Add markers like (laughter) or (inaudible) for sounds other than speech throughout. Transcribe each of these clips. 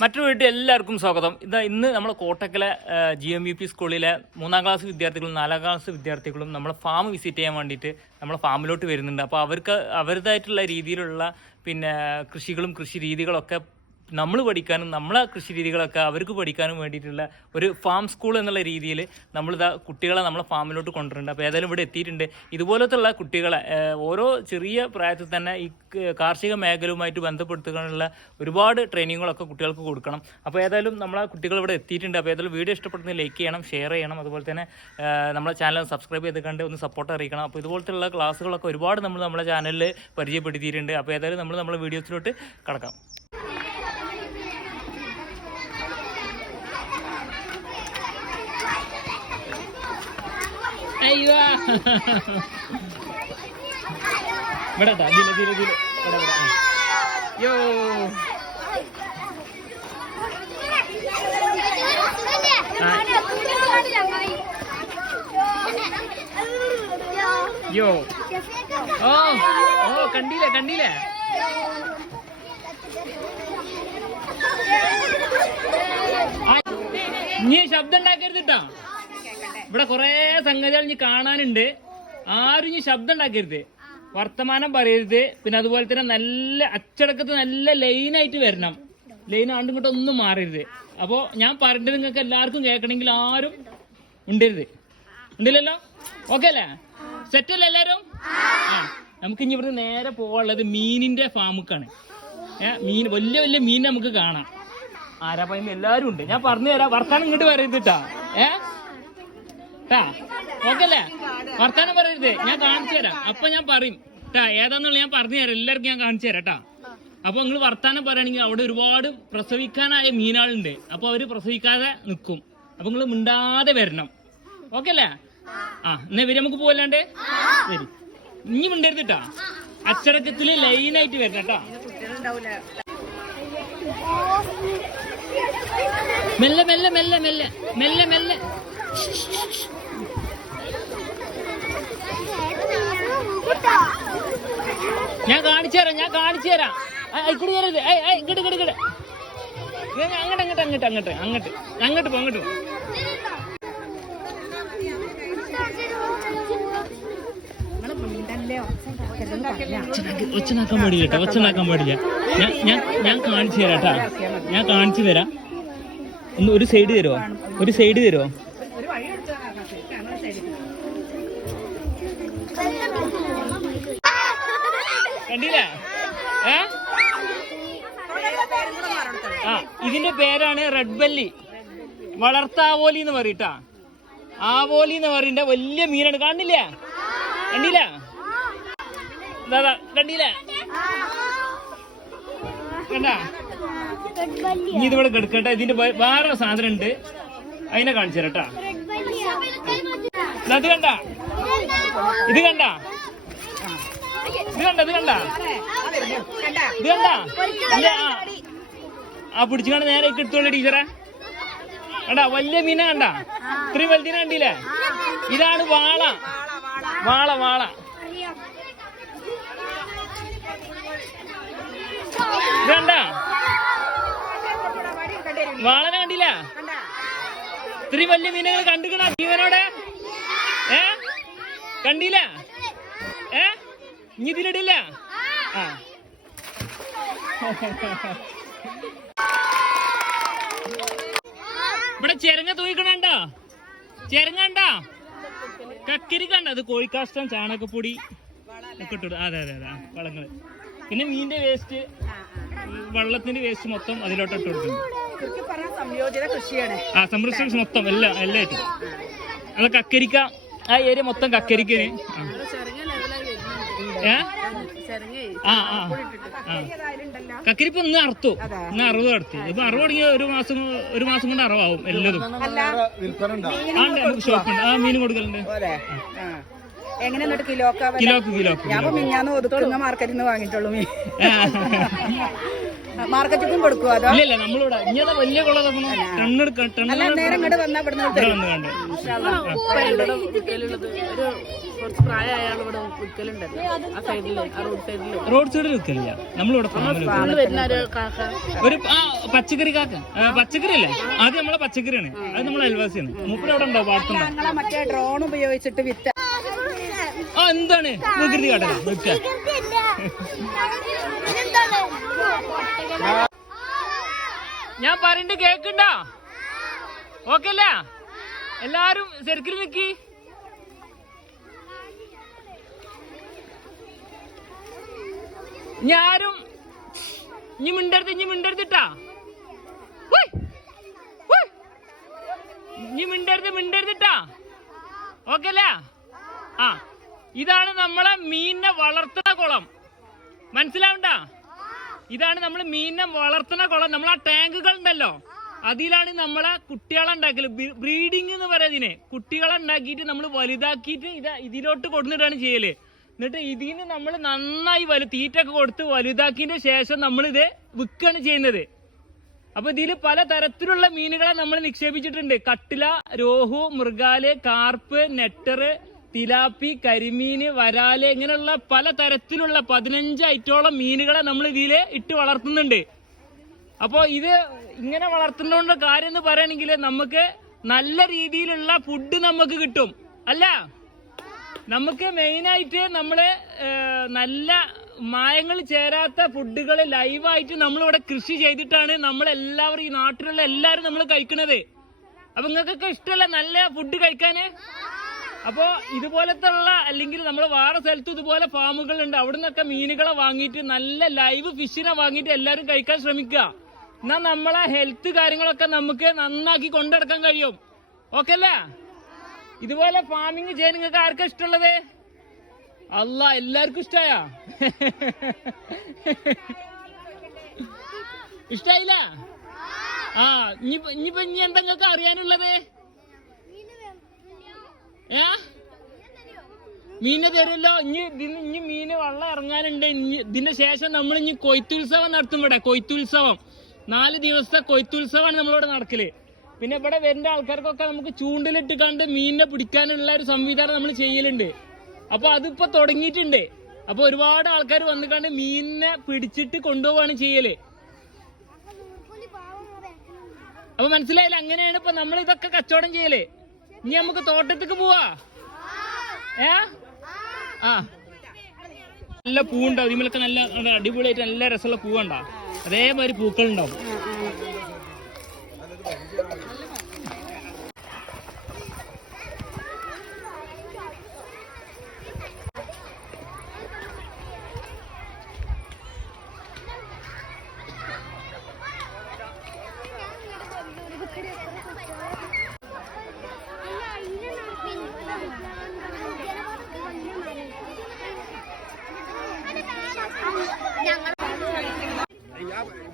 മറ്റൊരു വീട്ടിൽ എല്ലാവർക്കും സ്വാഗതം. ഇത് ഇന്ന് നമ്മൾ കോട്ടക്കലെ ജി എം വി പി സ്കൂളിലെ മൂന്നാം ക്ലാസ് വിദ്യാർത്ഥികളും നാലാം ക്ലാസ് വിദ്യാർത്ഥികളും നമ്മളെ ഫാം വിസിറ്റ് ചെയ്യാൻ വേണ്ടിയിട്ട് നമ്മളെ ഫാമിലോട്ട് വരുന്നുണ്ട്. അപ്പോൾ അവർക്ക് അവരുടേതായിട്ടുള്ള രീതിയിലുള്ള പിന്നെ കൃഷികളും കൃഷി രീതികളൊക്കെ നമ്മൾ പഠിക്കാനും നമ്മളെ കൃഷി രീതികളൊക്കെ അവർക്ക് പഠിക്കാനും വേണ്ടിയിട്ടുള്ള ഒരു ഫാം സ്കൂൾ എന്നുള്ള രീതിയിൽ നമ്മൾ നമ്മളിതാ കുട്ടികളെ നമ്മളെ ഫാമിലോട്ട് കൊണ്ടുവരുന്നുണ്ട്. അപ്പോൾ ഏതായാലും ഇവിടെ എത്തിയിട്ടുണ്ട്. ഇതുപോലത്തുള്ള കുട്ടികളെ ഓരോ ചെറിയ പ്രായത്തിൽ തന്നെ ഈ കാർഷിക മേഖലയുമായിട്ട് ബന്ധപ്പെടുത്തുന്നതിനുള്ള ഒരുപാട് ട്രെയിനിങ്ങുകളൊക്കെ കുട്ടികൾക്ക് കൊടുക്കണം. അപ്പോൾ ഏതായാലും നമ്മളെ കുട്ടികൾ ഇവിടെ എത്തിയിട്ടുണ്ട്. അപ്പോൾ ഏതായാലും വീഡിയോ ഇഷ്ടപ്പെടുന്ന ലൈക്ക് ചെയ്യണം ഷെയർ ചെയ്യണം. അതുപോലെ തന്നെ നമ്മളെ ചാനൽ സബ്സ്ക്രൈബ് ചെയ്ത് കണ്ട് ഒന്ന് സപ്പോർട്ട് അറിയിക്കണം. അപ്പോൾ ഇതുപോലത്തുള്ള ക്ലാസ്സുകളൊക്കെ ഒരുപാട് നമ്മൾ നമ്മുടെ ചാനലിൽ പരിചയപ്പെടുത്തിയിട്ടുണ്ട്. അപ്പോൾ ഏതായാലും നമ്മൾ നമ്മുടെ വീഡിയോസിലോട്ട് കടക്കാം. അയ്യോ. ഇവിടെ ഇതാ, ഇതിൽ, ഇതിൽ, ഇതിൽ. യോ യോ ഓ ഓ കണ്ടില്ല കണ്ടില്ല? നീ ശബ്ദം ഉണ്ടാക്കരുത് കേട്ടോ ഇവിടെ കൊറേ സംഗതികൾ ഇനി കാണാനുണ്ട്. ആരും ഇനി ശബ്ദം ഉണ്ടാക്കരുത്. വർത്തമാനം പറയരുത്. പിന്നെ അതുപോലെ തന്നെ നല്ല അച്ചടക്കത്തിൽ നല്ല ലൈനായിട്ട് വരണം. ലൈൻ ആണ്ടും ഇങ്ങോട്ട് ഒന്നും മാറരുത്. അപ്പോ ഞാൻ പറഞ്ഞത് നിങ്ങൾക്ക് എല്ലാവർക്കും കേൾക്കണമെങ്കിൽ ആരും ഉണ്ടരുത്. ഉണ്ടല്ലോ ഓക്കെ അല്ലേ? സെറ്റ് അല്ലേ എല്ലാരും ആ നമുക്ക് ഇനി ഇവിടുന്ന് നേരെ പോകാനുള്ളത് മീനിന്റെ ഫാമുക്കാണ് ഏഹ് മീൻ വലിയ വലിയ മീൻ നമുക്ക് കാണാം. ആരാ പറയുന്നത്? എല്ലാരും ഉണ്ട്. ഞാൻ പറഞ്ഞു തരാം വർത്താനം ഇങ്ങോട്ട് പറയുന്നുട്ടാ ഏ? ട്ടാ ഓക്കെ അല്ലേ വർത്താനം പറയരുത് ഞാൻ കാണിച്ചു തരാം. അപ്പൊ ഞാൻ പറയും ട്ടാ ഏതാന്നുള്ള ഞാൻ പറഞ്ഞു തരാം എല്ലാവർക്കും ഞാൻ കാണിച്ചു തരാം ട്ടാ. അപ്പൊ നിങ്ങൾ വർത്താനം പറയുകയാണെങ്കിൽ അവിടെ ഒരുപാട് പ്രസവിക്കാനായ മീനാളുണ്ട്. അപ്പൊ അവർ പ്രസവിക്കാതെ നിൽക്കും അപ്പൊ നിങ്ങൾ മിണ്ടാതെ വരണം. ഓക്കല്ലേ? ആ എന്നാ ഇവർ നമുക്ക് പോവല്ലാണ്ട്? ശരി ഇനി മിണ്ടരുതിട്ടാ അച്ചടക്കത്തിൽ ലൈനായിട്ട് വരണം കേട്ടാ മെല്ലെ മെല്ലെ മെല്ലെ മെല്ലെ മെല്ലെ മെല്ലെ. ഞാൻ കാണിച്ചു തരാം ഞാൻ കാണിച്ചു തരാം. ഇങ്ങോട്ട് കയറരുത് ഇങ്ങോട്ട് ഇങ്ങോട്ട് ഇങ്ങോട്ട് അങ്ങോട്ട് അങ്ങോട്ട് അങ്ങോട്ട് അങ്ങോട്ട് അങ്ങോട്ട്. അങ്ങോട്ട് പോ അങ്ങോട്ട് ഒച്ചനാക്കാൻ പാടില്ല കേട്ടോ ഒച്ചനാക്കാൻ പാടില്ല. ഞാൻ ഞാൻ ഞാൻ കാണിച്ചു തരാം കേട്ടാ. ഞാൻ കാണിച്ചു തരാം. ഒന്ന് ഒരു സൈഡ് തരുമോ ഒരു സൈഡ് തരുമോ കണ്ടില്ലേ? ഏ? ആ ഇതിന്റെ പേരാണ് റെഡ് ബെല്ലി വളർത്താവോലി എന്ന് പറയട്ടാ ആവോലി എന്ന് പറയണ്ട വലിയ മീനാണ്. കണ്ടില്ലേ? കണ്ടില്ല? കണ്ടില്ല? കണ്ടാ? ഇനി ഇതിവിടെ കിടക്കട്ടെ. ഇതിന്റെ വേറെ സാധനം ഉണ്ട് അതിനെ കാണിച്ചു തരട്ടാ ഇത് കണ്ട? ഇത് കണ്ട? ഇത് കണ്ട ഇത് കണ്ട. ഇത് കണ്ട. ഇല്ല ആ. പിടിച്ചു കണ്ട നേരെ എടുത്തോളൂ ടീച്ചറെ. കണ്ട വലിയ മീന കണ്ട? ഇത്രയും വലുതിനെ കണ്ടില്ലേ? ഇതാണ് വാള. വാള വാള. കണ്ട? വാളനെ കണ്ടില്ല? ഇത്രയും വലിയ മീനുകൾ കണ്ടുക്കണ ജീവനോടെ? ഏ? കണ്ടില്ല? ഇനി ഇതിലിടില്ല? ആ. ഇവിടെ ചെരങ്ങ തൂയിക്കണണ്ടോ ചെരങ്ങണ്ടോ കക്കിരി കണ്ട? അത് കോഴിക്കാഷ്ടം ചാണകപ്പൊടി ഒക്കെ ഇട്ടു. അതെ അതെ അതെ. വളങ്ങൾ. പിന്നെ മീനിന്റെ വേസ്റ്റ് വെള്ളത്തിന്റെ വേസ്റ്റ് മൊത്തം അതിലോട്ട് ഇട്ട് കൊടുക്കുന്നു. ചുരുക്കി പറഞ്ഞാൽ സംയോജിത കൃഷിയാണ്. ആ സംരക്ഷണം മൊത്തം എല്ലാം എല്ലാം ഇട്ടു. അത് കക്കരിക്ക ആ ഏരിയ മൊത്തം കക്കരിക്കന് ആ. ആ കക്കരിപ്പ് ഇന്ന് അറുത്തു. ഇന്ന് അറുപത് നടത്തി. ഇപ്പൊ അറുപത് തുടങ്ങിയ ഒരു മാസം ഒരു മാസം കൊണ്ട് അറവാവും എല്ലാതും. അല്ല ആ നമുക്ക് ഷോപ്പുണ്ട് ആ മീൻ കൊടുക്കലുണ്ട്. എങ്ങനെ എന്നിട്ട് കിലോക്ക കിലോക്ക് കിലോക്ക് ഞാൻ മിഞ്ഞാന്ന് മാർക്കറ്റിൽ നിന്ന് വാങ്ങിയിട്ടുള്ളൂ മീൻ. (laughs) മാർക്കറ്റിക്കും കൊടുക്കുവോ അതോ? ഇല്ല ഇല്ല നമ്മളിവിടെ ഇങ്ങനെ വലിയ കുളം ടണ്ണെടുക്ക അല്ല നേരം ഇങ്ങോട്ട് വന്നാ ഇവിടെ റോഡ് സൈഡിൽ റോഡ് സൈഡിൽ നിൽക്കില്ല നമ്മളിവിടെ ഒരു കാക്ക. ഒരു പച്ചക്കറി കാക്ക. പച്ചക്കറി അല്ലേ? അത് നമ്മളെ പച്ചക്കറിയാണ്. അത് നമ്മളെ അയൽവാസിയാണ്. മൂപ്പര് അവിടെ ഉണ്ടോ? ഞങ്ങളെ മറ്റേ ഡ്രോൺ ഉപയോഗിച്ചിട്ട് വിറ്റ ആ എന്താണ്? വികൃതി കാട്ടല വെക്ക ഞാൻ പറയണ്ട് കേക്കണ്ട? ഓക്കെ അല്ല? എല്ലാരും സെർക്കിൽ നിക്കി. ഞാരും ഇനി മിണ്ടരുത് ഇനി മിണ്ടരുതിട്ടാ ഇനി മിണ്ടരുത് മിണ്ടരുതിട്ടാ ഓക്കെ അല്ല? ആ ഇതാണ് നമ്മളെ മീനിനെ വളർത്തുന്ന കുളം. മനസ്സിലാവണ്ട? ഇതാണ് നമ്മൾ മീനിനെ വളർത്തുന്ന കുളം. നമ്മൾ ആ ടാങ്കുകൾ ഉണ്ടല്ലോ. അതിലാണ് നമ്മളെ കുട്ടികളെ ഉണ്ടാക്കൽ. ബ്രീഡിങ് എന്ന് പറയുന്നതിന് കുട്ടികളെ ഉണ്ടാക്കിയിട്ട് നമ്മൾ വലുതാക്കിയിട്ട് ഇത് ഇതിലോട്ട് കൊടുത്തിട്ടാണ് ചെയ്യൽ. എന്നിട്ട് ഇതിന് നമ്മൾ നന്നായി വലു തീറ്റൊക്കെ കൊടുത്ത് വലുതാക്കിയതിന് ശേഷം നമ്മൾ ഇത് വിൽക്കുകയാണ് ചെയ്യുന്നത്. അപ്പൊ ഇതിൽ പല തരത്തിലുള്ള മീനുകളെ നമ്മൾ നിക്ഷേപിച്ചിട്ടുണ്ട്. കട്ടില രോഹു മൃഗാൽ കാർപ്പ് നെട്ടറ് തിലാപ്പി കരിമീൻ വരാൽ ഇങ്ങനെയുള്ള പല തരത്തിലുള്ള പതിനഞ്ച് ഐറ്റോളം മീനുകളെ നമ്മൾ ഇതിൽ ഇട്ട് വളർത്തുന്നുണ്ട്. അപ്പോൾ ഇത് ഇങ്ങനെ വളർത്തുന്നതുകൊണ്ട് കാര്യം എന്ന് പറയുകയാണെങ്കിൽ നമുക്ക് നല്ല രീതിയിലുള്ള ഫുഡ് നമുക്ക് കിട്ടും. അല്ല? നമുക്ക് മെയിനായിട്ട് നമ്മൾ നല്ല മായങ്ങൾ ചേരാത്ത ഫുഡുകൾ ലൈവായിട്ട് നമ്മളിവിടെ കൃഷി ചെയ്തിട്ടാണ് നമ്മളെല്ലാവരും ഈ നാട്ടിലുള്ള എല്ലാവരും നമ്മൾ കഴിക്കുന്നത് അപ്പൊ നിങ്ങൾക്കൊക്കെ ഇഷ്ടമല്ല നല്ല ഫുഡ് കഴിക്കാന് അപ്പോ ഇതുപോലത്തെ ഉള്ള അല്ലെങ്കിൽ നമ്മൾ വേറെ സ്ഥലത്ത് ഇതുപോലെ ഫാമുകൾ ഉണ്ട് അവിടെ നിന്നൊക്കെ മീനുകളെ വാങ്ങിയിട്ട് നല്ല ലൈവ് ഫിഷിനെ വാങ്ങിയിട്ട് എല്ലാവരും കഴിക്കാൻ ശ്രമിക്കുക. എന്നാ നമ്മളെ ഹെൽത്ത് കാര്യങ്ങളൊക്കെ നമുക്ക് നന്നാക്കി കൊണ്ടെടുക്കാൻ കഴിയും. ഓക്കെ അല്ലേ? ഇതുപോലെ ഫാമിങ് ചെയ്യാൻ നിങ്ങൾക്ക് ആർക്കാ ഇഷ്ടമുള്ളത്? അല്ല എല്ലാവർക്കും ഇഷ്ടായ? ഇഷ്ടായില്ല? ആ ഇനി ഇനിയിപ്പോ ഇനി എന്താ നിങ്ങൾക്ക് അറിയാനുള്ളത്? മീനെ തരുമല്ലോ ഇനി ഇതിന് ഇനി മീന് വെള്ളം ഇറങ്ങാനുണ്ട്. ഇനി ഇതിന്റെ ശേഷം നമ്മൾ ഇനി കൊയ്ത്തുത്സവം നടത്തും ഇവിടെ. കൊയ്ത്തുത്സവം. നാല് ദിവസത്തെ കൊയ്ത്തുത്സവമാണ് നമ്മളിവിടെ നടക്കൽ. പിന്നെ ഇവിടെ വരുന്ന ആൾക്കാർക്കൊക്കെ നമുക്ക് ചൂണ്ടിലിട്ട് കണ്ട് മീനിനെ പിടിക്കാനുള്ള ഒരു സംവിധാനം നമ്മൾ ചെയ്യലുണ്ട്. അപ്പൊ അതിപ്പോ തുടങ്ങിയിട്ടുണ്ട്. അപ്പൊ ഒരുപാട് ആൾക്കാർ വന്നു കണ്ട് മീനിനെ പിടിച്ചിട്ട് കൊണ്ടുപോവാണ് ചെയ്യൽ. അപ്പൊ മനസ്സിലായില്ല? അങ്ങനെയാണ് ഇപ്പൊ നമ്മൾ ഇതൊക്കെ കച്ചവടം ചെയ്യൽ. ഇനി നമുക്ക് തോട്ടത്തേക്ക് പോവാ. ഏ? ആ. നല്ല പൂവുണ്ടാവും ഇതിമലൊക്കെ നല്ല അടിപൊളിയായിട്ട് നല്ല രസമുള്ള പൂവുണ്ടാവും അതേമാതിരി പൂക്കളുണ്ടാവും.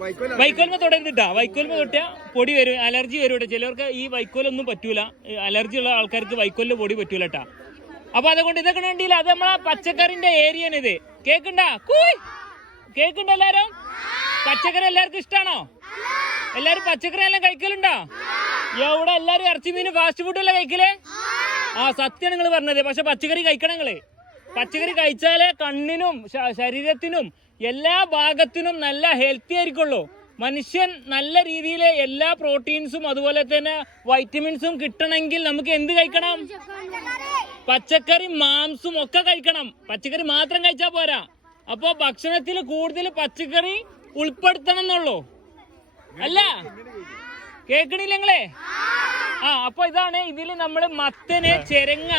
വൈക്കോൽമ തൊടരുതിട്ടാ വൈക്കോൽമ തൊട്ടിയ പൊടി വരും അലർജി വരും ചിലർക്ക് ഈ വൈക്കോലൊന്നും പറ്റൂല. അലർജി ഉള്ള ആൾക്കാർക്ക് വൈക്കോലിന് പൊടി പറ്റൂല കേട്ടാ അപ്പൊ അതുകൊണ്ട് ഇതൊക്കെ വേണ്ടിയില്ല അത് നമ്മളെ പച്ചക്കറിന്റെ ഏരിയയാണ് ഇത്. കേക്കുണ്ട? കൂയ്! കേക്കുണ്ട എല്ലാരും? പച്ചക്കറി എല്ലാവർക്കും ഇഷ്ടാണോ? എല്ലാരും പച്ചക്കറി എല്ലാം കഴിക്കലുണ്ടോ? എവിടെ എല്ലാരും ഇറച്ചി മീൻ ഫാസ്റ്റ് ഫുഡ് അല്ലേ കഴിക്കലേ? ആ സത്യം നിങ്ങൾ പറഞ്ഞത്. പക്ഷെ പച്ചക്കറി കഴിക്കണം നിങ്ങൾ. പച്ചക്കറി കഴിച്ചാലേ കണ്ണിനും ശരീരത്തിനും എല്ലാ ഭാഗത്തിനും നല്ല ഹെൽത്തി ആയിരിക്കുള്ളൂ. മനുഷ്യൻ നല്ല രീതിയിൽ എല്ലാ പ്രോട്ടീൻസും അതുപോലെ തന്നെ വൈറ്റമിൻസും കിട്ടണമെങ്കിൽ നമുക്ക് എന്ത് കഴിക്കണം? പച്ചക്കറി മാംസും ഒക്കെ കഴിക്കണം. പച്ചക്കറി മാത്രം കഴിച്ചാൽ പോരാ. അപ്പോൾ ഭക്ഷണത്തിൽ കൂടുതൽ പച്ചക്കറി ഉൾപ്പെടുത്തണം എന്നുള്ളൂ. അല്ല? കേക്കണില്ലേ ആ അപ്പൊ ഇതാണ് ഇതിൽ നമ്മൾ മത്തന് ചെരങ്ങ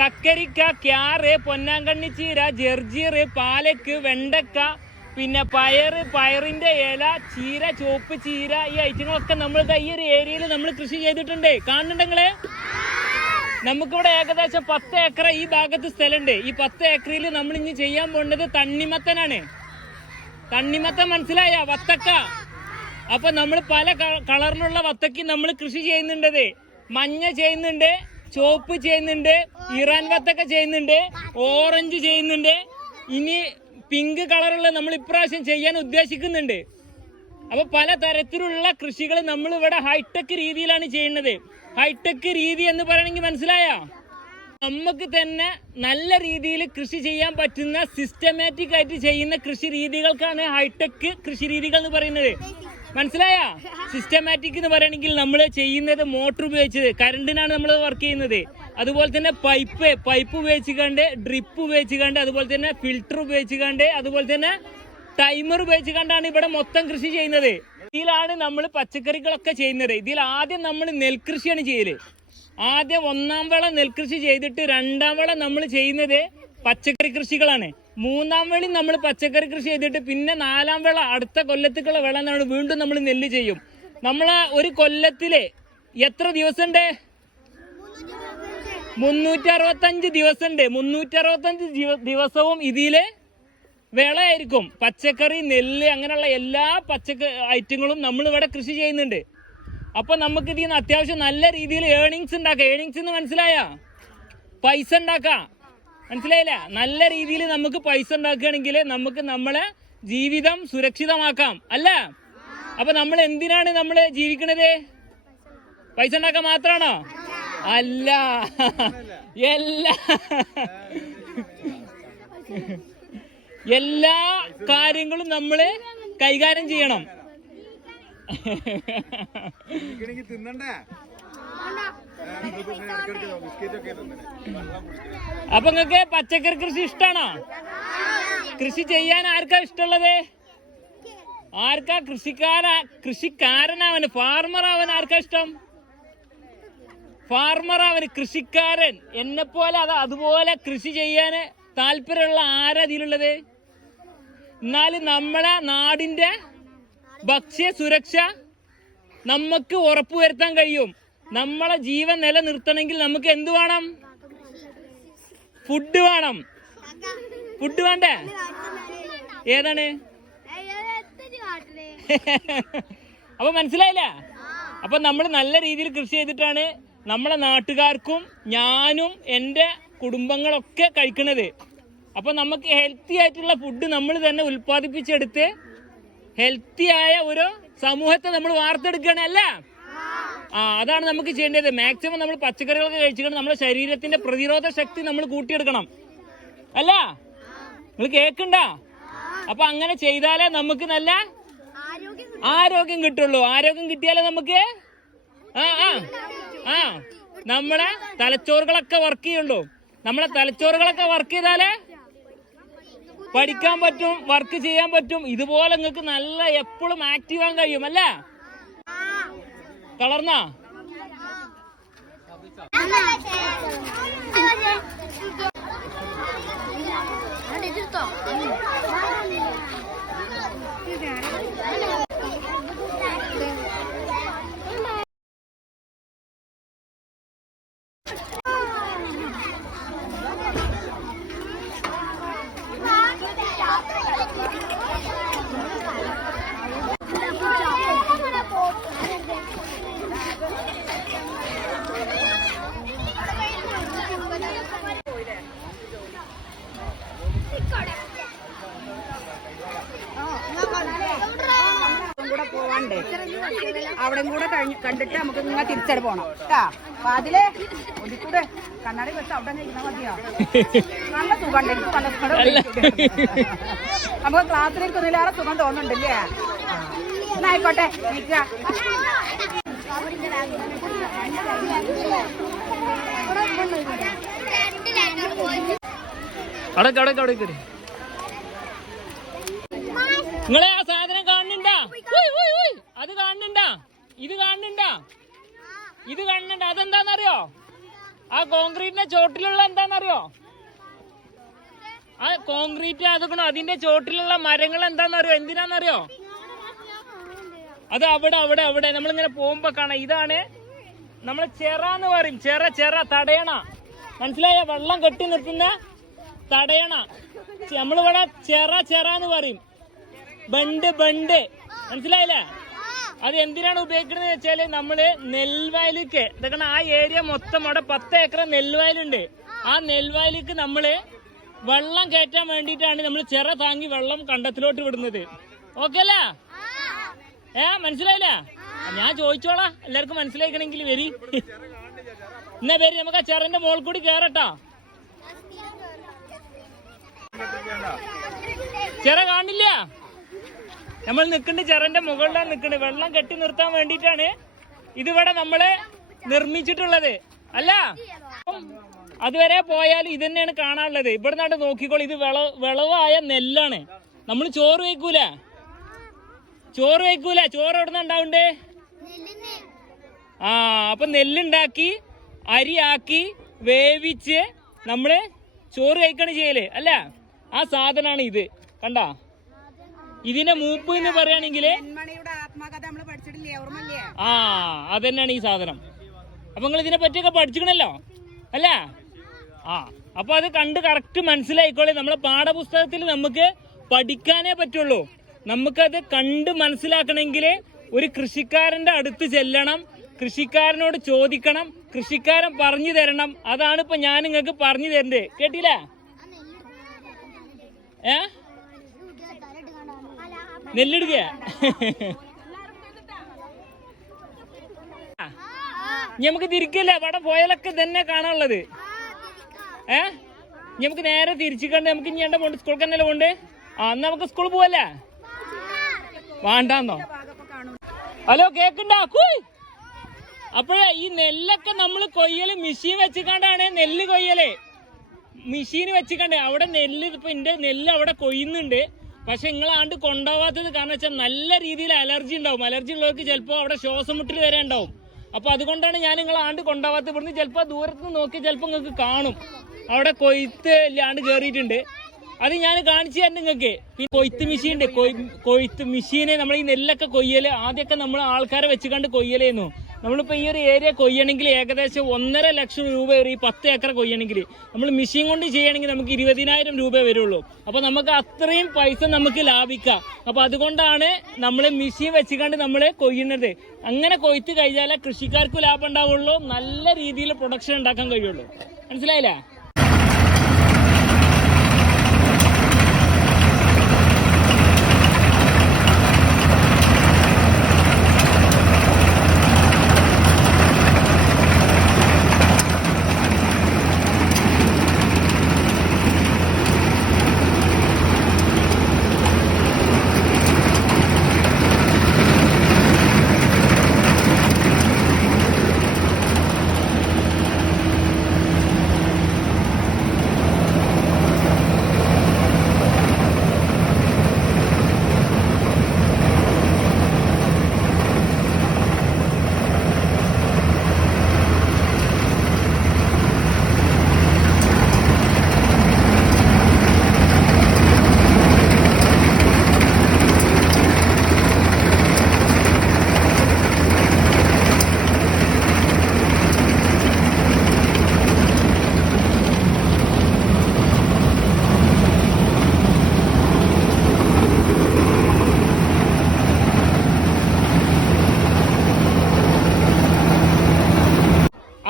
കക്കരിക്ക ക്യാറ് പൊന്നാങ്കണ്ണി ചീര ജെർജീറ് പാലക്ക് വെണ്ടക്ക പിന്നെ പയറ് പയറിന്റെ ഇല ചീര ചുവപ്പ് ചീര ഈ ഐറ്റങ്ങളൊക്കെ നമ്മൾ ഈ ഒരു ഏരിയയിൽ നമ്മൾ കൃഷി ചെയ്തിട്ടുണ്ട്. കാണുന്നുണ്ടെങ്കിൽ നമുക്കിവിടെ ഏകദേശം പത്ത് ഏക്കർ ഈ ഭാഗത്ത് സ്ഥലമുണ്ട്. ഈ പത്ത് ഏക്കറിൽ നമ്മൾ ഇനി ചെയ്യാൻ പോകേണ്ടത് തണ്ണിമത്തനാണ്. തണ്ണിമത്തൻ മനസ്സിലായ? വത്തക്ക. അപ്പൊ നമ്മൾ പല കളറിലുള്ള വത്തക്ക നമ്മൾ കൃഷി ചെയ്യുന്നുണ്ടത്. മഞ്ഞ ചെയ്യുന്നുണ്ട്. ചുവപ്പ് ചെയ്യുന്നുണ്ട് ഇറാൻ വത്തൊക്കെ ചെയ്യുന്നുണ്ട് ഓറഞ്ച് ചെയ്യുന്നുണ്ട്. ഇനി പിങ്ക് കളറുള്ള നമ്മൾ ഇപ്രാവശ്യം ചെയ്യാൻ ഉദ്ദേശിക്കുന്നുണ്ട്. അപ്പൊ പല തരത്തിലുള്ള കൃഷികൾ നമ്മൾ ഇവിടെ ഹൈടെക് രീതിയിലാണ് ചെയ്യുന്നത്. ഹൈടെക് രീതി എന്ന് പറയണമെങ്കിൽ മനസ്സിലായോ? നമുക്ക് തന്നെ നല്ല രീതിയിൽ കൃഷി ചെയ്യാൻ പറ്റുന്ന സിസ്റ്റമാറ്റിക് ആയിട്ട് ചെയ്യുന്ന കൃഷി രീതികൾക്കാണ് ഹൈടെക് കൃഷി രീതികൾ എന്ന് പറയുന്നത്. മനസ്സിലായ? സിസ്റ്റമാറ്റിക് എന്ന് പറയണമെങ്കിൽ നമ്മൾ ചെയ്യുന്നത് മോട്ടർ ഉപയോഗിച്ചത് കറണ്ടിനാണ് നമ്മൾ വർക്ക് ചെയ്യുന്നത്. അതുപോലെ തന്നെ പൈപ്പ് പൈപ്പ് ഉപയോഗിച്ച് കണ്ട് ഡ്രിപ്പ് ഉപയോഗിച്ച് കണ്ട് അതുപോലെ തന്നെ ഫിൽറ്റർ ഉപയോഗിച്ച് കണ്ട് അതുപോലെ തന്നെ ടൈമർ ഉപയോഗിച്ച് കണ്ടാണ് ഇവിടെ മൊത്തം കൃഷി ചെയ്യുന്നത്. ഇതിലാണ് നമ്മൾ പച്ചക്കറികളൊക്കെ ചെയ്യുന്നത്. ഇതിൽ ആദ്യം നമ്മൾ നെൽകൃഷിയാണ് ചെയ്യൽ. ആദ്യം ഒന്നാം വളം നെൽകൃഷി ചെയ്തിട്ട് രണ്ടാം വളം നമ്മൾ ചെയ്യുന്നത് പച്ചക്കറി കൃഷികളാണ്. മൂന്നാം വേളി നമ്മൾ പച്ചക്കറി കൃഷി ചെയ്തിട്ട് പിന്നെ നാലാം വിള അടുത്ത കൊല്ലത്തേക്കുള്ള വിള എന്നാണ് വീണ്ടും നമ്മൾ നെല്ല് ചെയ്യും. നമ്മൾ ഒരു കൊല്ലത്തിലെ എത്ര ദിവസമുണ്ട് മുന്നൂറ്റി അറുപത്തഞ്ച് ദിവസമുണ്ട് മുന്നൂറ്റി അറുപത്തഞ്ച് ദിവസവും ഇതിൽ വിളയായിരിക്കും. പച്ചക്കറി നെല്ല് അങ്ങനെയുള്ള എല്ലാ പച്ചക്കറി ഐറ്റങ്ങളും നമ്മൾ ഇവിടെ കൃഷി ചെയ്യുന്നുണ്ട്. അപ്പൊ നമുക്ക് ഇതിൽ നിന്ന് അത്യാവശ്യം നല്ല രീതിയിൽ ഏണിങ്സ് ഉണ്ടാക്കാം. ഏണിങ്സ് എന്ന് മനസ്സിലായ? പൈസ ഉണ്ടാക്കാം. മനസ്സിലായില്ല? നല്ല രീതിയിൽ നമുക്ക് പൈസ ഉണ്ടാക്കുകയാണെങ്കിൽ നമുക്ക് നമ്മളെ ജീവിതം സുരക്ഷിതമാക്കാം. അല്ല? അപ്പൊ നമ്മൾ എന്തിനാണ് നമ്മൾ ജീവിക്കണത്? പൈസ ഉണ്ടാക്കാൻ മാത്രാണോ? അല്ല. എല്ലാ എല്ലാ കാര്യങ്ങളും നമ്മൾ കൈകാര്യം ചെയ്യണം. തിന്നണ്ടേ? അപ്പൊ നിങ്ങക്ക് പച്ചക്കറി കൃഷി ഇഷ്ടമാണോ കൃഷി ചെയ്യാൻ ആർക്കാ ഇഷ്ടമുള്ളത്? ആർക്കാ കൃഷിക്കാര കൃഷിക്കാരനാവന് ഫാർമർ ആവാൻ ആർക്കാ ഇഷ്ടം? ഫാർമർ ആവന് കൃഷിക്കാരൻ. എന്നെ പോലെ അത് അതുപോലെ കൃഷി ചെയ്യാന് താല്പര്യമുള്ള ആരാ ഇതിലുള്ളത്? എന്നാലും നമ്മളെ നാടിന്റെ ഭക്ഷ്യ സുരക്ഷ നമുക്ക് ഉറപ്പുവരുത്താൻ കഴിയും. നമ്മളെ ജീവൻ നിലനിർത്തണമെങ്കിൽ നമുക്ക് എന്ത് വേണം? ഫുഡ് വേണം. ഫുഡ് വേണ്ടേ? ഏതാണ്? (laughs) അപ്പൊ മനസ്സിലായില്ല? അപ്പൊ നമ്മൾ നല്ല രീതിയിൽ കൃഷി ചെയ്തിട്ടാണ് നമ്മളെ നാട്ടുകാർക്കും ഞാനും എന്റെ കുടുംബങ്ങളൊക്കെ കഴിക്കുന്നത് അപ്പൊ നമുക്ക് ഹെൽത്തി ആയിട്ടുള്ള ഫുഡ് നമ്മൾ തന്നെ ഉൽപ്പാദിപ്പിച്ചെടുത്ത് ഹെൽത്തി ആയ ഒരു സമൂഹത്തെ നമ്മൾ വാർത്തെടുക്കണല്ലേ ആ അതാണ് നമുക്ക് ചെയ്യേണ്ടത്. മാക്സിമം നമ്മൾ പച്ചക്കറികളൊക്കെ കഴിച്ചിട്ട് നമ്മുടെ ശരീരത്തിന്റെ പ്രതിരോധ ശക്തി നമ്മൾ കൂട്ടിയെടുക്കണം. അല്ല? നിങ്ങൾ കേക്കണ്ട അപ്പൊ അങ്ങനെ ചെയ്താലേ നമുക്ക് നല്ല ആരോഗ്യം കിട്ടുള്ളൂ. ആരോഗ്യം കിട്ടിയാലേ നമുക്ക്? ആ ആ ആ. നമ്മളെ തലച്ചോറുകളൊക്കെ വർക്ക് ചെയ്യുള്ളൂ. നമ്മളെ തലച്ചോറുകളൊക്കെ വർക്ക് ചെയ്താലേ പഠിക്കാൻ പറ്റും വർക്ക് ചെയ്യാൻ പറ്റും. ഇതുപോലെ നിങ്ങൾക്ക് നല്ല എപ്പോഴും ആക്റ്റീവ് ആകാൻ കഴിയും. അല്ലേ? കളർന്നാ അതും കൂടെ പോവാണ്ടേ അവിടെ കൂടെ കണ്ടിട്ട് നമുക്ക് നിങ്ങൾ തിരിച്ചടി പോണം. കേട്ടാ അപ്പൊ അതിൽ കണ്ണാടി വെച്ച് അവിടെ ഇരുന്നാ മതിയോ? നല്ല സുഖം. നമുക്ക് ക്ലാസ്സിലേക്ക് ഒന്നിലേറെ സുഖം തോന്നുന്നുണ്ടല്ലേ? എന്നാ ആയിക്കോട്ടെ നിൽക്കുക അടക്ക് അടക്ക് അടക്ക് നിങ്ങളെ ആ സാധനം കാണുന്നുണ്ടോ. അത് കാണുന്നുണ്ട? ഇത് കാണുന്നുണ്ട? ഇത് കാണുന്നുണ്ട്? അതെന്താന്നറിയോ? ആ കോൺക്രീറ്റിന്റെ ചോട്ടിലുള്ള എന്താന്നറിയോ? ആ കോൺക്രീറ്റ് അതുകൊണ്ട് അതിന്റെ ചോട്ടിലുള്ള മരങ്ങൾ എന്താന്നറിയോ? എന്തിനാന്നറിയോ? അത് അവിടെ അവിടെ അവിടെ. നമ്മളിങ്ങനെ പോകുമ്പോ കാണാം. ഇതാണ് നമ്മൾ ചെറ എന്ന് പറയും. ചെറ ചെറ തടയണ. മനസ്സിലായ? വെള്ളം കെട്ടി നിർത്തുന്ന തടയണ. നമ്മളിവിടെ ചെറ ചെറ എന്ന് പറയും. ബണ്ട് ബണ്ട്. മനസ്സിലായില്ലേ? അത് എന്തിനാണ് ഉപയോഗിക്കുന്നത് വെച്ചാൽ നമ്മൾ നെൽവയലിക്ക് ഇതൊക്കെ ആ ഏരിയ മൊത്തം അവിടെ പത്ത് ഏക്കർ നെൽവയലുണ്ട്. ആ നെൽവയലിക്ക് നമ്മൾ വെള്ളം കയറ്റാൻ വേണ്ടിയിട്ടാണ് നമ്മൾ ചെറ താങ്ങി വെള്ളം കണ്ടത്തിലോട്ട് വിടുന്നത്. ഓക്കെ അല്ല? ഏ മനസ്സിലായില്ല? ഞാൻ ചോദിച്ചോളാ. എല്ലാവർക്കും മനസ്സിലാക്കണമെങ്കിൽ വരി. എന്നാ വരി നമുക്ക് ആ ചെറന്റെ മോൾ കൂടി കേറട്ടോ. ചെറ കാണില്ല? നമ്മൾ നിൽക്കുന്ന ചെറന്റെ മുകളിലാണ് നിൽക്കുന്നത്. വെള്ളം കെട്ടി നിർത്താൻ വേണ്ടിയിട്ടാണ് ഇതിവിടെ നമ്മൾ നിർമ്മിച്ചിട്ടുള്ളത്. അല്ല? അതുവരെ പോയാൽ ഇത് തന്നെയാണ് കാണാനുള്ളത്. ഇവിടെ നിന്നാണ്ട് നോക്കിക്കോളൂ. ഇത് വിള വിളവായ നെല്ലാണ്. നമ്മൾ ചോറ് വയ്ക്കൂല? ചോറ് വയ്ക്കൂല? ചോറ് എവിടെ നിന്ന് ഉണ്ടാവണ്ടേ? ആ അപ്പൊ നെല്ലുണ്ടാക്കി അരിയാക്കി വേവിച്ച് നമ്മൾ ചോറ് കഴിക്കണ ചെയ്യൽ. അല്ല? ആ സാധനമാണ് ഇത്. കണ്ട? ഇതിന്റെ മൂപ്പ് എന്ന് പറയുകയാണെങ്കിൽ ആ ആത്മകഥ തന്നെയാണ് പഠിച്ചിട്ടില്ലേ? ഓർമ്മല്ലേ ആ അതന്നെയാണ് ഈ സാധനം. അപ്പൊ നിങ്ങൾ ഇതിനെ പറ്റിയൊക്കെ പഠിച്ചിക്കണല്ലോ അല്ല? ആ അപ്പൊ അത് കണ്ട് കറക്റ്റ് മനസ്സിലായിക്കോളെ. നമ്മളെ പാഠപുസ്തകത്തിൽ നമുക്ക് പഠിക്കാനേ പറ്റുള്ളൂ. നമുക്കത് കണ്ട് മനസ്സിലാക്കണമെങ്കിൽ ഒരു കൃഷിക്കാരന്റെ അടുത്ത് ചെല്ലണം കൃഷിക്കാരനോട് ചോദിക്കണം കൃഷിക്കാരൻ പറഞ്ഞു തരണം. അതാണ് ഇപ്പൊ ഞാൻ നിങ്ങൾക്ക് പറഞ്ഞു തരണ്ടേ. കേട്ടില്ല? ഏ? നെല്ലിടുക ഇനി നമുക്ക് തിരിക്കില്ല? അവിടെ പോയാലൊക്കെ തന്നെ കാണാനുള്ളത്. ഏ? നമുക്ക് നേരെ തിരിച്ചു കണ്ട് നമുക്ക് ഇനി എന്താ പോണ്ട് സ്കൂൾക്ക് തന്നെ പോണ്ട്? ആ എന്നാ നമുക്ക് സ്കൂളിൽ പോവല്ലേ? വേണ്ടാന്നോ? ഹലോ കേക്കണ്ടാ അപ്പോഴേ ഈ നെല്ലൊക്കെ നമ്മൾ കൊയ്യൽ മെഷീൻ വെച്ചിക്കാണ്ടാണ് നെല്ല് കൊയ്യൽ. മെഷീൻ വെച്ചിക്കാണ്ട്. അവിടെ നെല്ല് ഇപ്പൊ എന്റെ നെല്ല് അവിടെ കൊയ്യുന്നുണ്ട്. പക്ഷെ നിങ്ങളാണ്ട് കൊണ്ടുപോകാത്തത് കാരണം വെച്ചാൽ നല്ല രീതിയിൽ അലർജി ഉണ്ടാവും. അലർജി ഉള്ളവർക്ക് ചിലപ്പോൾ അവിടെ ശ്വാസം മുട്ടിൽ വരെ ഉണ്ടാവും. അപ്പോൾ അതുകൊണ്ടാണ് ഞാൻ നിങ്ങൾ ആണ്ട് കൊണ്ടുപോകാത്തത് ഇവിടുന്ന് ചിലപ്പോൾ ദൂരത്ത് നോക്കി ചിലപ്പോൾ നിങ്ങൾക്ക് കാണും. അവിടെ കൊയ്ത്ത് ഇല്ലാണ്ട് കയറിയിട്ടുണ്ട് അത് ഞാൻ കാണിച്ചു തരാം നിങ്ങൾക്ക്. ഈ കൊയ്ത്ത് മെഷീൻ ഉണ്ട് കൊയ്- കൊയ്ത്ത് മെഷീനെ നമ്മൾ ഈ നെല്ലൊക്കെ കൊയ്യൽ ആദ്യമൊക്കെ നമ്മൾ ആൾക്കാരെ വെച്ച് കണ്ട് കൊയ്യലായിരുന്നു നമ്മളിപ്പോ ഈ ഒരു ഏരിയ കൊയ്യണമെങ്കിൽ ഏകദേശം ഒന്നര ലക്ഷം രൂപ വരും ഈ പത്ത് ഏക്കർ കൊയ്യണമെങ്കിൽ നമ്മൾ മെഷീൻ കൊണ്ട് ചെയ്യണമെങ്കിൽ നമുക്ക് ഇരുപതിനായിരം രൂപ വരുള്ളൂ. അപ്പോൾ നമുക്ക് അത്രയും പൈസ നമുക്ക് ലാഭിക്കാം. അപ്പോൾ അതുകൊണ്ടാണ് നമ്മൾ മെഷീൻ വെച്ചുകൊണ്ട് നമ്മൾ കൊയ്യുന്നത്. അങ്ങനെ കൊയ്ത്ത് കഴിഞ്ഞാലേ കൃഷിക്കാർക്ക് ലാഭം ഉണ്ടാവുള്ളൂ. നല്ല രീതിയിൽ പ്രൊഡക്ഷൻ ഉണ്ടാക്കാൻ കഴിയുള്ളൂ. മനസ്സിലായില്ലേ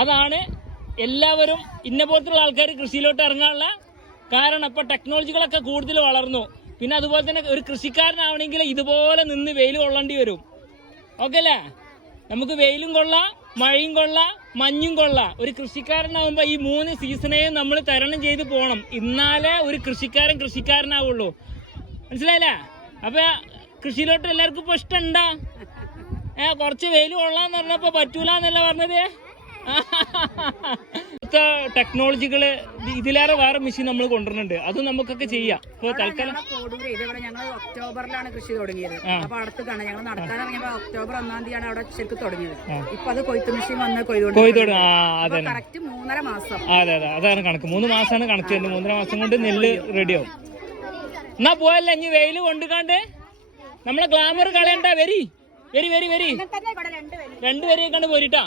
അതാണ് എല്ലാവരും ഇന്ന പോലത്തുള്ള ആൾക്കാർ കൃഷിയിലോട്ട് ഇറങ്ങാനുള്ള കാരണം ഇപ്പൊ ടെക്നോളജികളൊക്കെ കൂടുതൽ വളർന്നു. പിന്നെ അതുപോലെ തന്നെ ഒരു കൃഷിക്കാരനാവണമെങ്കിൽ ഇതുപോലെ നിന്ന് വെയിൽ കൊള്ളേണ്ടി വരും. ഓക്കെ അല്ലേ? നമുക്ക് വെയിലും കൊള്ളാം മഴയും കൊള്ളാം മഞ്ഞും കൊള്ളാം. ഒരു കൃഷിക്കാരനാവുമ്പോൾ ഈ മൂന്ന് സീസണേയും നമ്മൾ തരണം ചെയ്ത് പോകണം ഇന്നാലേ ഒരു കൃഷിക്കാരൻ കൃഷിക്കാരനാവുള്ളൂ. മനസ്സിലായില്ലേ? അപ്പൊ കൃഷിയിലോട്ട് എല്ലാവർക്കും ഇപ്പൊ ഇഷ്ടമുണ്ടാ ഏ കുറച്ച് വെയിൽ കൊള്ളാന്ന് പറഞ്ഞപ്പോ പറ്റൂലെന്നല്ല പറഞ്ഞത്? ടെക്നോളജികൾ ഇതിലേറെ വേറെ മെഷീൻ നമ്മൾ കൊണ്ടുവരുന്നുണ്ട്. അത് നമുക്കൊക്കെ ചെയ്യാം. ഇപ്പൊ തൽക്കാലം ഞങ്ങൾ ഒക്ടോബറിലാണ് കൃഷി തുടങ്ങിയത്. അപ്പൊ അടുത്ത് കാണാം ഞങ്ങൾ നടക്കാൻ ഇറങ്ങിയപ്പോ ഒക്ടോബർ ഒന്നാം തീയതിയാണ് അവിടെ ശരിക്കും തുടങ്ങിയത്. ഇപ്പൊ അത് കൊയ്ത്ത് മെഷീൻ വന്ന് കൊയ്തോട് ആ അതെ കറക്റ്റ് മൂന്നര മാസം. അതെ അതെ. അതാണ് കണക്ക്. മൂന്ന് മാസമാണ് കണക്ക് വരുന്നത്. മൂന്നര മാസം കൊണ്ട് നെല്ല് റെഡിയാവും. എന്നാ പോയല്ല ഇനി വെയിൽ കൊണ്ടുകാണ്ട്? നമ്മളെ ഗ്ലാമർ കളയണ്ട. വരി. വരി വരി വരി. രണ്ടുപേരും രണ്ടുപേരെയും കണ്ട് പോരിട്ടാ.